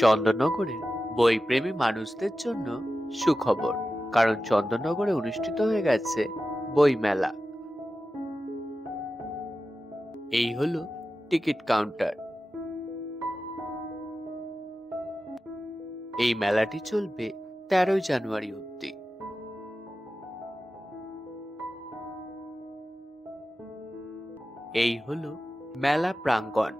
চন্দননগরের বইপ্রেমী মানুষদের জন্য সুখবর, কারণ চন্দননগরে অনুষ্ঠিত হয়ে গেছে বই মেলা। এই হলো টিকিট কাউন্টার। এই মেলাটি চলবে 13 জানুয়ারি অবধি। এই হলো মেলা প্রাঙ্গণ।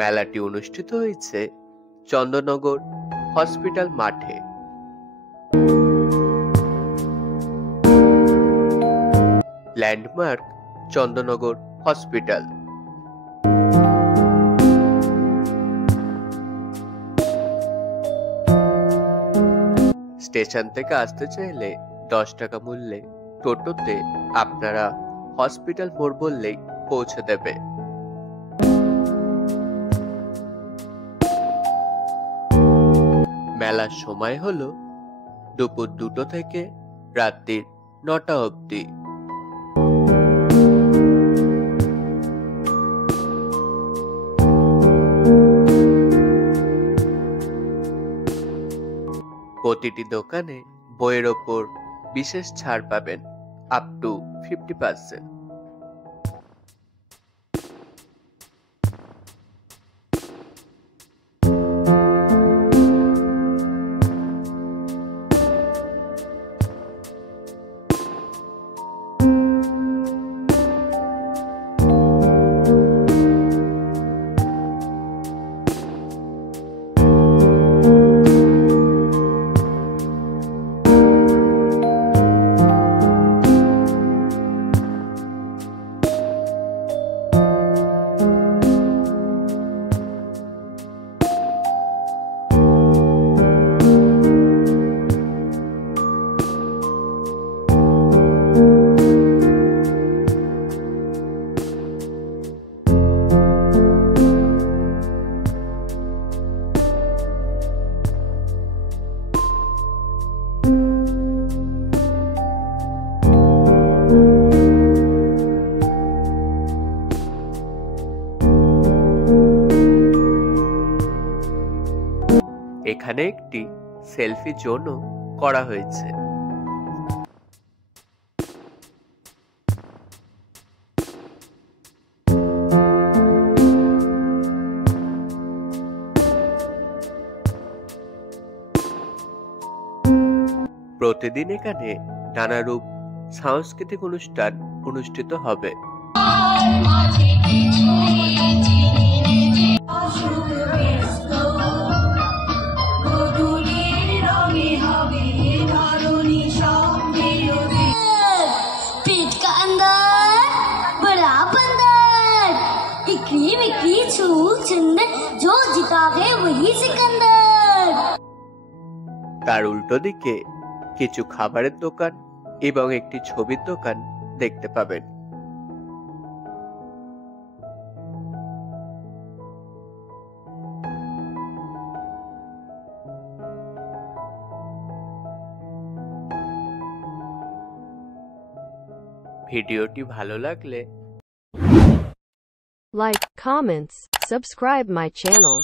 মেলাটি অনুষ্ঠিত হয়েছে চন্দননগর হসপিটাল মাঠে। Landmark Chandannagar hospital. স্টেশন থেকে আসতে চাইলে 10 টাকা মূল্যে টোটোতে আপনারা হসপিটাল মোড় বললেই পৌঁছে দেবে। মেলার সময় হলো দুপুর 2টো থেকে রাত্রির 9টা অবধি। প্রতিটি দোকানে বইয়ের ওপর বিশেষ ছাড় পাবেন, আপ টু 50%। এখানে একটি সেলফি জোনও করা হয়েছে। প্রতিদিন এখানে নানারূপ সাংস্কৃতিক অনুষ্ঠান অনুষ্ঠিত হবে। जो जीता है वही सिकंदर। তার উল্টো দিকে কিছু খাবারের দোকান এবং একটি ছবির দোকান দেখতে পাবেন। ভিডিওটি ভালো লাগলে like, comments, subscribe my channel.